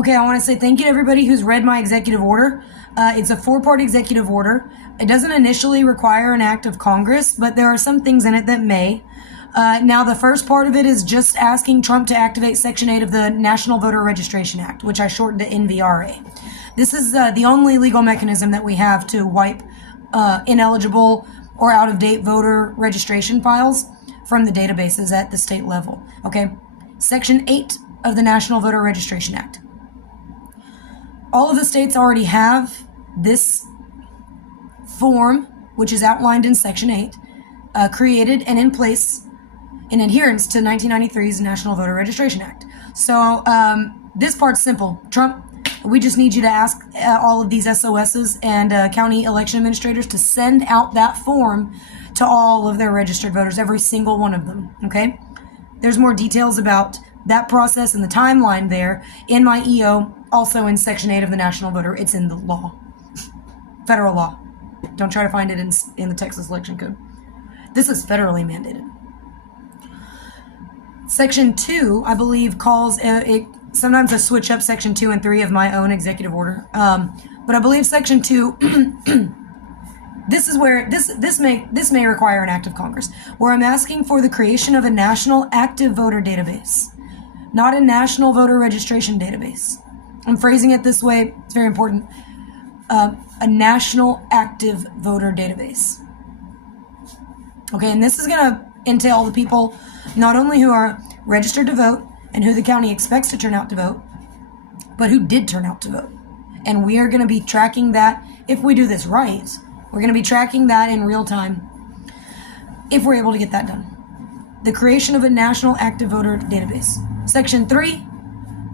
Okay, I want to say thank you to everybody who's read my executive order. It's a 4-part executive order. It doesn't initially require an act of Congress, but there are some things in it that may. Now, the first part of it is just asking Trump to activate Section 8 of the National Voter Registration Act, which I shortened to NVRA. This is the only legal mechanism that we have to wipe ineligible or out-of-date voter registration files from the databases at the state level. Okay, Section 8 of the National Voter Registration Act. All of the states already have this form, which is outlined in Section 8, created and in place in adherence to 1993's National Voter Registration Act. So this part's simple. Trump, we just need you to ask all of these SOSs and county election administrators to send out that form to all of their registered voters, every single one of them, okay? There's more details about that process and the timeline there in my EO, also in Section 8 of the National Voter. It's in the law, federal law. Don't try to find it in the Texas Election Code. This is federally mandated. Section 2, I believe, calls it. Sometimes I switch up Section 2 and 3 of my own executive order, but I believe Section 2. This is where this may require an act of Congress, where I'm asking for the creation of a national active voter database, not a national voter registration database. I'm phrasing it this way. It's very important. A national active voter database. Okay, and this is going to entail the people not only who are registered to vote and who the county expects to turn out to vote, but who did turn out to vote. And we are going to be tracking that. If we do this right, we're going to be tracking that in real time if we're able to get that done. The creation of a national active voter database. Section 3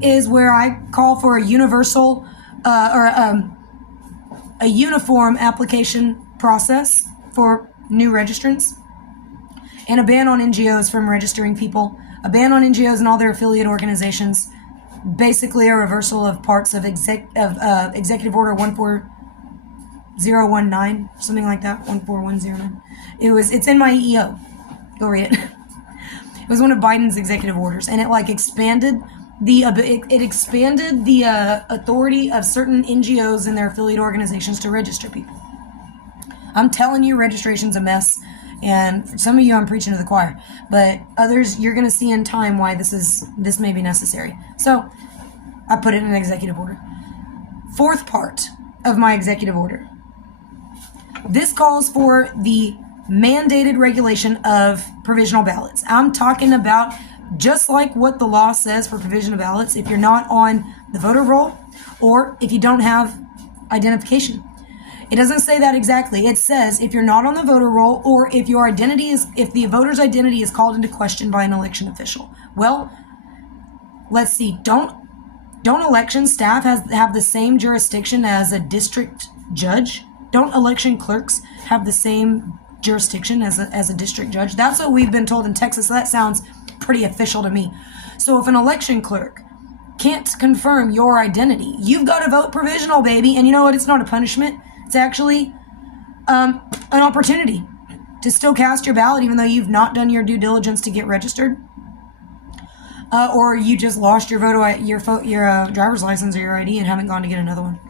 is where I call for a universal a uniform application process for new registrants, and a ban on NGOs from registering people, a ban on NGOs and all their affiliate organizations, basically a reversal of parts of Executive Order 14019, something like that, 14109. It's in my EO. Go read it. It was one of Biden's executive orders, and it expanded the authority of certain NGOs and their affiliate organizations to register people. I'm telling you, registration's a mess, and for some of you, I'm preaching to the choir, but others, you're going to see in time why this may be necessary. So I put it in an executive order. Fourth part of my executive order. This calls for the mandated regulation of provisional ballots. I'm talking about just like what the law says for provisional ballots. If you're not on the voter roll or if you don't have identification. It doesn't say that exactly. It says if you're not on the voter roll or if the voter's identity is called into question by an election official. Well, let's see. Don't election staff have the same jurisdiction as a district judge? Don't election clerks have the same jurisdiction as a district judge? That's what we've been told in Texas. So that sounds pretty official to me. So if an election clerk can't confirm your identity, you've got to vote provisional, baby. And you know what? It's not a punishment. It's actually an opportunity to still cast your ballot, even though you've not done your due diligence to get registered, or you just lost your your driver's license or your ID and haven't gone to get another one.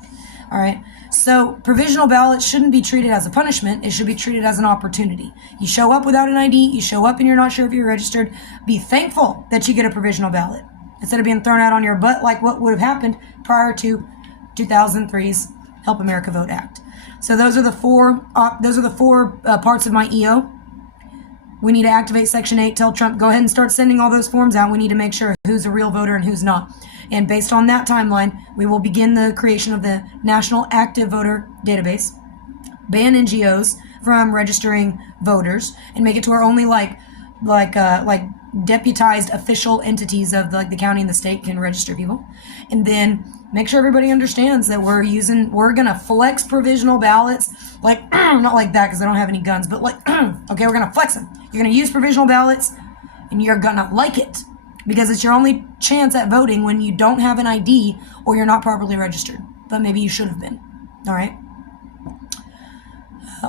All right. So provisional ballots shouldn't be treated as a punishment. It should be treated as an opportunity. You show up without an ID, you show up and you're not sure if you're registered, be thankful that you get a provisional ballot instead of being thrown out on your butt like what would have happened prior to 2003's Help America Vote Act. So those are the four parts of my EO. We need to activate Section 8, tell Trump, go ahead and start sending all those forms out. We need to make sure who's a real voter and who's not. And based on that timeline, we will begin the creation of the National Active Voter Database, ban NGOs from registering voters, and make it to where only deputized official entities of the county and the state can register people. And then make sure everybody understands that we're going to flex provisional ballots, not like that because I don't have any guns, but okay, we're going to flex them. You're going to use provisional ballots and you're going to like it because it's your only chance at voting when you don't have an ID or you're not properly registered, but maybe you should have been. All right.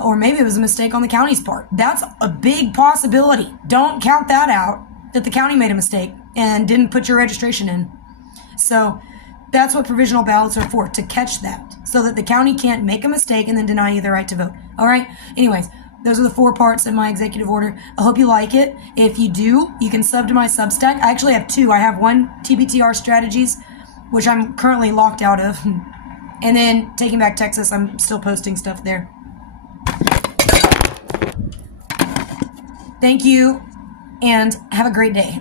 Or maybe it was a mistake on the county's part. That's a big possibility. Don't count that out, that the county made a mistake and didn't put your registration in. So That's what provisional ballots are for, to catch that, so that the county can't make a mistake and then deny you the right to vote. All right? Anyways, those are the 4 parts of my executive order. I hope you like it. If you do, you can sub to my Substack. I actually have 2. I have one, TBTR Strategies, which I'm currently locked out of. And then Taking Back Texas, I'm still posting stuff there. Thank you, and have a great day.